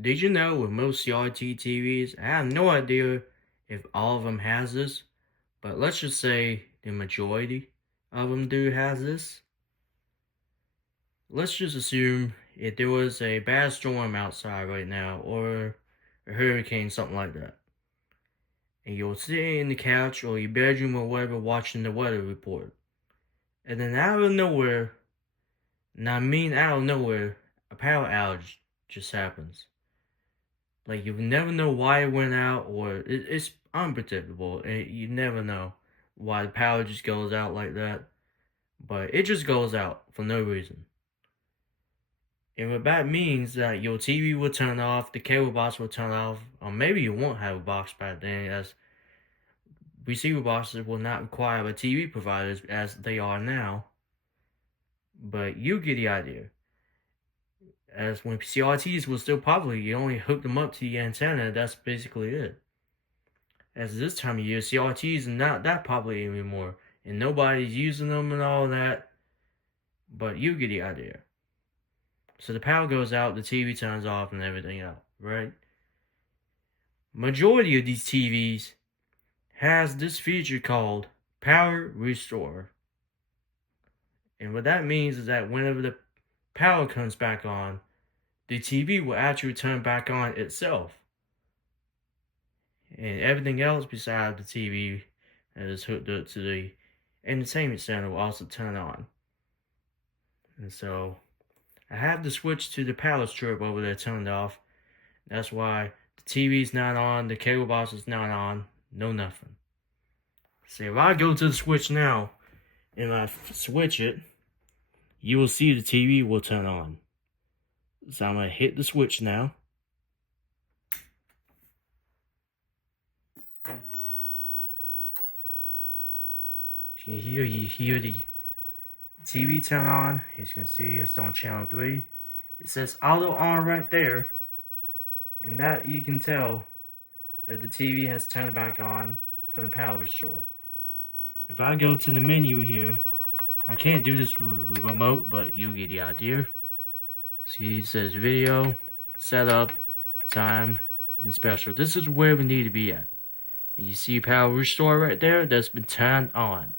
Did you know with most CRT TVs, I have no idea if all of them has this, but let's just say the majority of them do has this. Let's just assume if there was a bad storm outside right now or a hurricane, something like that, and you're sitting in the couch or your bedroom or whatever watching the weather report, and then out of nowhere, and I mean out of nowhere, a power outage just happens. Like you never know why it went out, or it's unpredictable. And you never know why the power just goes out like that. But it just goes out for no reason. And what that means that your TV will turn off, the cable box will turn off, or maybe you won't have a box back then, as receiver boxes will not require a TV provider as they are now. But you get the idea. As when CRTs were still popular, you only hooked them up to the antenna. That's basically it. As this time of year, CRTs are not that popular anymore, and nobody's using them and all that. But you get the idea. So the power goes out, the TV turns off, and everything out, right? Majority of these TVs has this feature called Power Restore. And what that means is that whenever the power comes back on, the TV will actually turn back on itself. And everything else besides the TV that is hooked up to the entertainment center will also turn on. And so I have the switch to the power strip over there turned off. That's why the TV's not on, the cable box is not on, no nothing. So if I go to the switch now and I switch it, you will see the TV will turn on. So I'm going to hit the switch now. You hear the TV turn on. As you can see, it's on channel 3. It says auto on right there. And that you can tell that the TV has turned back on from the power restore. If I go to the menu here, I can't do this with the remote, but you get the idea. See, it says video, setup, time, and special. This is where we need to be at. And you see power restore right there? That's been turned on.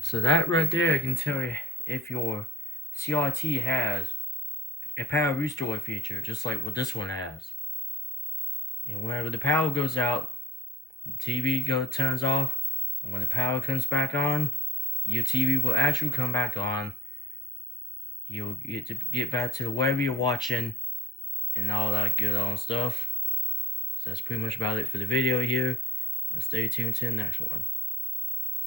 So that right there can tell you if your CRT has a power restore feature, just like what this one has. And whenever the power goes out, the TV turns off, and when the power comes back on, your TV will actually come back on. You'll get to get back to whatever you're watching and all that good old stuff. So that's pretty much about it for the video here. And stay tuned to the next one.